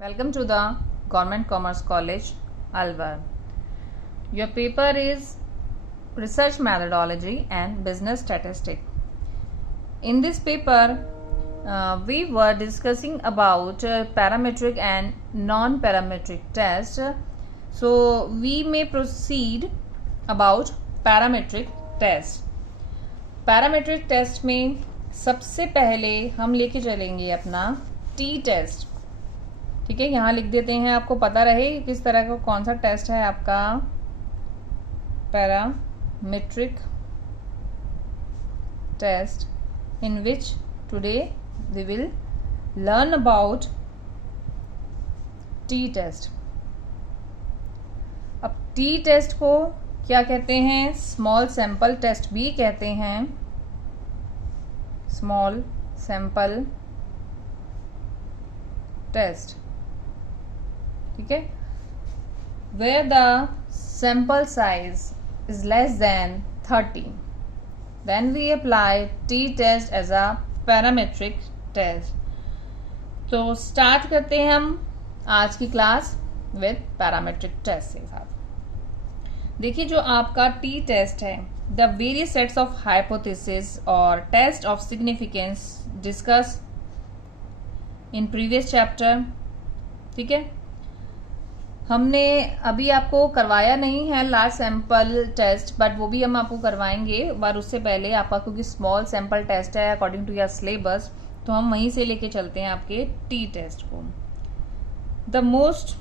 Welcome to the Government Commerce College, Alwar. Your paper is Research Methodology and Business Statistics. In this paper, we were discussing about parametric and non-parametric test. So, we may proceed about parametric test. Parametric test में सबसे पहले हम लेके चलेंगे अपना T test. ठीक है, यहाँ लिख देते हैं, आपको पता रहे किस तरह का कौन सा टेस्ट है आपका parametric test, in which today we will learn about T test. अब टी टेस्ट को क्या कहते हैं? स्मॉल सैंपल टेस्ट भी कहते हैं. स्मॉल सैंपल टेस्ट, ठीक है, where the sample size is less than 30, then we apply T test as a parametric test. तो स्टार्ट करते हैं हम आज की क्लास विद पैरामेट्रिक टेस्ट के साथ. देखिए, जो आपका टी टेस्ट है, the various sets of hypothesis और test of significance discuss in previous chapter. ठीक है, हमने अभी आपको करवाया नहीं है लार्ज सैंपल टेस्ट, बट वो भी हम आपको करवाएंगे. पर उससे पहले आपका, क्योंकि स्मॉल सैंपल टेस्ट है अकॉर्डिंग टू योर सिलेबस, तो हम वहीं से लेके चलते हैं आपके टी टेस्ट को. द मोस्ट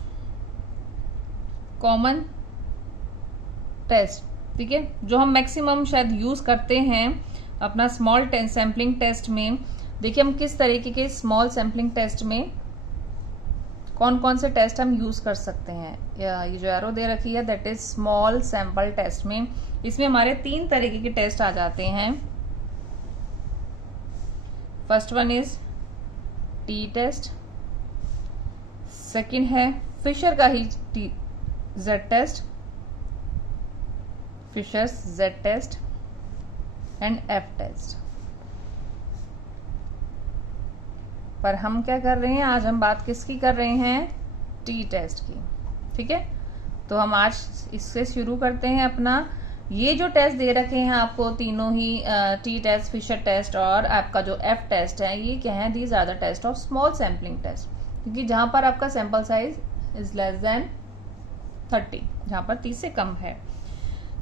कॉमन टेस्ट, ठीक है, जो हम मैक्सिमम शायद यूज करते हैं अपना स्मॉल सैम्पलिंग टेस्ट में. देखिए, हम किस तरीके के स्मॉल सैम्पलिंग टेस्ट में कौन कौन से टेस्ट हम यूज कर सकते हैं. ये जो एरो दे रखी है, that is small sample test में. इसमें हमारे 3 तरीके के टेस्ट आ जाते हैं. First one is T test, second है फिशर का ही Z test, Fisher's Z test and F test. पर हम क्या कर रहे हैं, आज हम बात किसकी कर रहे हैं? टी टेस्ट की. ठीक है, तो हम आज इससे शुरू करते हैं अपना. ये जो टेस्ट दे रखे हैं आपको तीनों ही, टी टेस्ट, फिशर टेस्ट और आपका जो एफ टेस्ट है, ये क्या है? These are the test of small sampling test, क्योंकि जहां पर आपका sample size is less than 30, जहां पर 30 से कम है.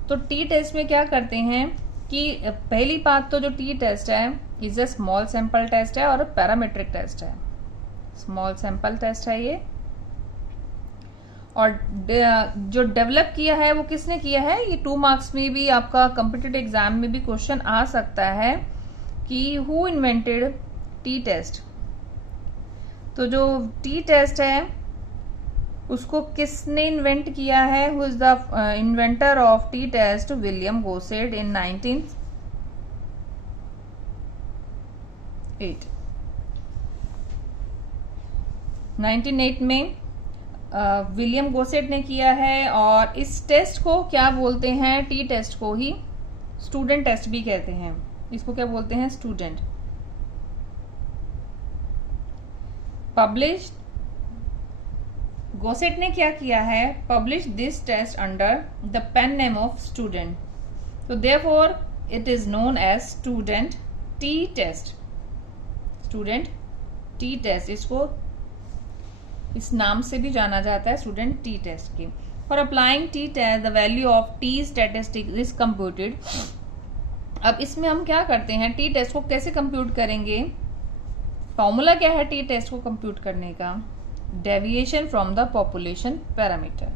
तो टी टेस्ट में क्या करते हैं कि पहली बात तो जो टी टेस्ट है is a small sample test है और पैरामेट्रिक टेस्ट है. स्मॉल सैंपल टेस्ट है ये, और जो डेवलप किया है वो किसने किया है? ये 2 मार्क्स में भी आपका कॉम्पिटिटिव एग्जाम में भी क्वेश्चन आ सकता है कि हु इन्वेंटेड टी टेस्ट. तो जो टी टेस्ट है उसको किसने इन्वेंट किया है? Who is the inventor of T test? William Gosset in 1908 में विलियम गोसेट ने किया है. और इस टेस्ट को क्या बोलते हैं? टी टेस्ट को ही स्टूडेंट टेस्ट भी कहते हैं. इसको क्या बोलते हैं? स्टूडेंट. पब्लिश्ड, गोसेट ने क्या किया है? Publish this test under the pen name of student. तो therefore it is known as student T test. Student T test, इसको इस नाम से भी जाना जाता है, स्टूडेंट टी टेस्ट की. For applying T test the value of T statistic is computed. अब इसमें हम क्या करते हैं? टी टेस्ट को कैसे कंप्यूट करेंगे? फॉर्मूला क्या है टी टेस्ट को कंप्यूट करने का? Deviation from the population parameter,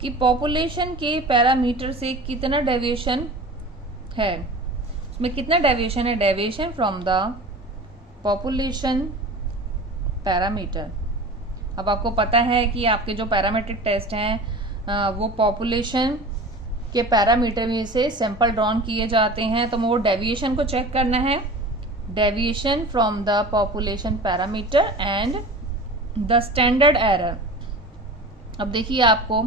कि पॉपुलेशन के पैरामीटर से कितना डेविएशन है, उसमें कितना डेविएशन है? Deviation from the population parameter. अब आपको पता है कि आपके जो पैरामीट्रिक टेस्ट हैं वो पॉपुलेशन के पैरामीटर में से सैंपल ड्रॉन किए जाते हैं. तो वो डेविएशन को चेक करना है, deviation from the population parameter and the standard error. अब देखिए, आपको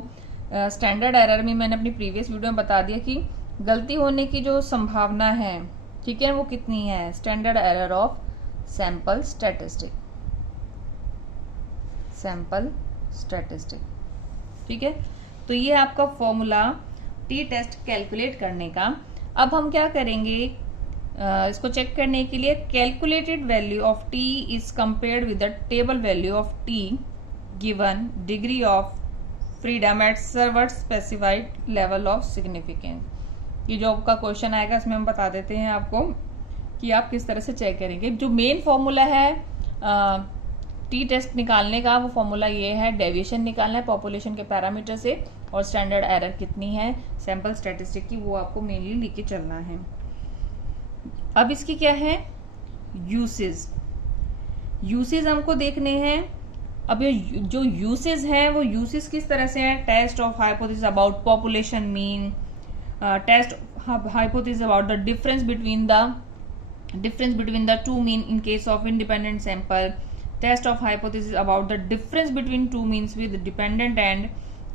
स्टैंडर्ड एरर में मैंने अपनी प्रीवियस वीडियो में बता दिया कि गलती होने की जो संभावना है, ठीक है, वो कितनी है? Standard error of sample statistic. Sample statistic. ठीक है, तो ये आपका फॉर्मूला टी टेस्ट कैलकुलेट करने का। अब हम क्या करेंगे, इसको चेक करने के लिए calculated value of T is compared with the table value of T given degree of freedom at server specified level of significance. ये जो आपका क्वेश्चन आएगा इसमें हम बता देते हैं आपको कि आप किस तरह से चेक करेंगे। जो मेन फॉर्मूला है टी टेस्ट निकालने का, वो फॉर्मूला ये है, डेविएशन निकालना है पॉपुलेशन के पैरामीटर से, और स्टैंडर्ड एरर कितनी है सैंपल स्टैटिस्टिक की, वो आपको मेनली लेके चलना है। अब इसकी क्या है यूसेज, यूसेज हमको देखने हैं। अब ये जो यूसेज है वो यूसेज किस तरह से है, test of hypothesis about population mean, test hypothesis about the difference between the two mean in case of independent sample, test of hypothesis about the difference between two means with dependent and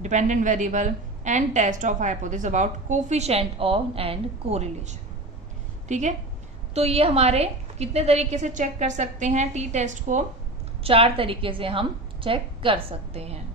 dependent variable, and test of hypothesis about coefficient of and correlation। ठीक है, तो ये हमारे कितने तरीके से check कर सकते हैं टी टेस्ट को, 4 तरीके से हम चेक कर सकते हैं।